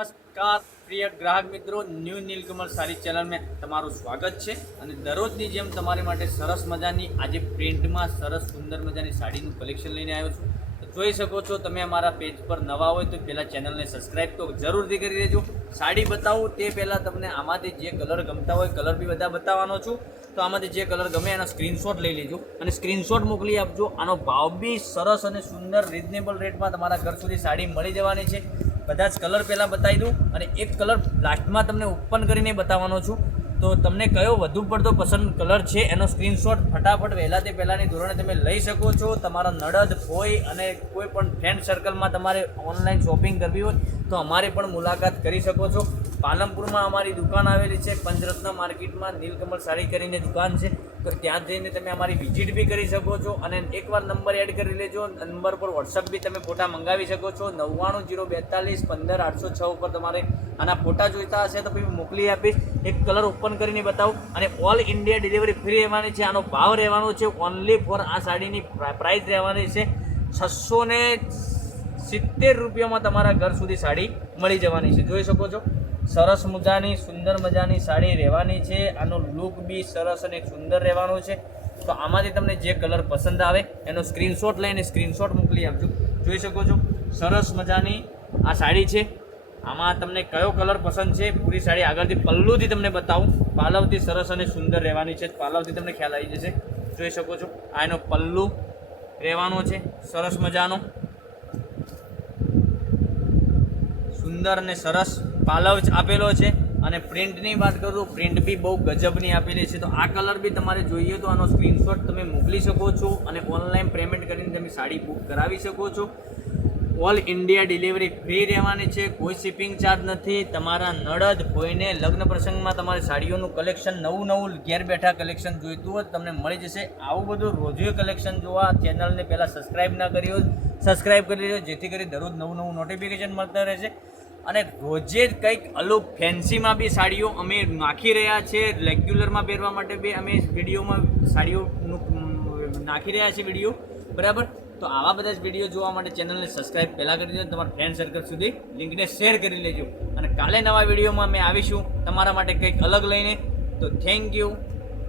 નમસ્કાર પ્રિય ગ્રાહક મિત્રો, ન્યૂ નીલકમલ સાડી ચેનલ में તમારું સ્વાગત છે અને દરરોજની જેમ તમારી માટે સરસ મજાની આજે પ્રિન્ટમાં સરસ સુંદર મજાની સાડીનું કલેક્શન લઈને આવ્યો છું. તો જોઈ શકો છો તમે અમારા પેજ પર નવા હોય તો પહેલાં ચેનલને સબસ્ક્રાઈબ તો જરૂરથી કરી લેજો. સાડી બતાવું તે પહેલાં તમને આમાંથી જે કલર ગમતા હોય કલર બી બધા બતાવવાનો છું. તો આમાંથી જે કલર ગમે એનો સ્ક્રીનશોટ લઈ લેજો અને સ્ક્રીનશોટ મોકલી આપજો. આનો ભાવ બી સરસ અને સુંદર રિઝનેબલ રેટમાં તમારા ઘર સુધી સાડી મળી જવાની છે. બધા જ કલર પહેલાં બતાવી દઉં અને એક કલર લાસ્ટમાં તમને ઓપન કરીને બતાવવાનો છું. તો તમને કયો વધુ પડતો પસંદ કલર છે એનો સ્ક્રીનશોટ ફટાફટ વહેલા તે પહેલાંની ધોરણે તમે લઈ શકો છો. તમારા નડદ ફોઈ અને કોઈ પણ ફ્રેન્ડ સર્કલમાં તમારે ઓનલાઈન શોપિંગ કરવી હોય તો અમારે પણ મુલાકાત કરી શકો છો. પાલનપુરમાં અમારી દુકાન આવેલી છે, પંચરત્ન માર્કેટમાં નીલકમલ સાડી કરીને દુકાન છે. તો ત્યાં જઈને તમે અમારી વિઝિટ બી કરી શકો છો અને એકવાર નંબર એડ કરી લેજો. નંબર પર વોટ્સઅપ બી તમે ફોટા મંગાવી શકો છો. 9902415806 ઉપર તમારે આના ફોટા જોઈતા હશે તો પછી મોકલી આપીશ. એક કલર ઓપન કરીને બતાવું અને ઓલ ઇન્ડિયા ડિલિવરી ફ્રી રહેવાની છે. આનો ભાવ રહેવાનો છે ઓનલી ફોર આ સાડીની પ્રાઇસ રહેવાની છે 670 રૂપિયામાં તમારા ઘર સુધી સાડી મળી જવાની છે. જોઈ શકો છો સરસ મજાની સુંદર મજાની સાડી રહેવાની છે. આનો લુક બી સરસ અને સુંદર રહેવાનો છે. તો આમાંથી તમને જે કલર પસંદ આવે એનો સ્ક્રીનશોટ લઈને સ્ક્રીનશોટ મોકલી આપજો. જોઈ શકો છો સરસ મજાની આ સાડી છે. આમાં તમને કયો કલર પસંદ છે પૂરી સાડી આગળથી પલ્લુથી તમને બતાવું. પાલવથી સરસ અને સુંદર રહેવાની છે. પાલવથી તમને ખ્યાલ આવી જશે. જોઈ શકો છો આ એનો પલ્લુ રહેવાનો છે સરસ મજાનો, સુંદર અને સરસ પાલવ જ આપેલો છે. અને પ્રિન્ટની વાત કરું તો પ્રિન્ટ બી બહુ ગજબની આપેલી છે. તો આ કલર બી તમારે જોઈએ તો આનો સ્ક્રીનશોટ તમે મોકલી શકો છો અને ઓનલાઈન પેમેન્ટ કરીને તમે સાડી બુક કરાવી શકો છો. ઓલ ઇન્ડિયા ડિલિવરી ફ્રી રહેવાની છે, કોઈ શિપિંગ ચાર્જ નથી. તમારા નડદ હોઈને લગ્ન પ્રસંગમાં તમારે સાડીઓનું કલેક્શન નવું ઘેર બેઠા કલેક્શન જોઈતું હોય તમને મળી જશે. આવું બધું રોજે કલેક્શન જોવા ચેનલને પહેલાં સબસ્ક્રાઈબ ના કરી હોય સબસ્ક્રાઈબ કરી લેજો, જેથી કરી દરરોજ નવું નોટિફિકેશન મળતા રહેશે. અને રોજે જ કંઈક અલગ ફેન્સીમાં બી સાડીઓ અમે નાખી રહ્યા છે. રેગ્યુલરમાં પહેરવા માટે બી અમે વિડીયોમાં સાડીઓનું નાખી રહ્યા છીએ વિડીયો, બરાબર. તો આવા બધા જ વિડીયો જોવા માટે ચેનલને સબસ્ક્રાઈબ પહેલાં કરી દેજો. તમારા ફ્રેન્ડ સર્કલ સુધી લિંકને શેર કરી લેજો. અને કાલે નવા વિડીયોમાં અમે આવીશું તમારા માટે કંઈક અલગ લઈને. તો થેન્ક યુ.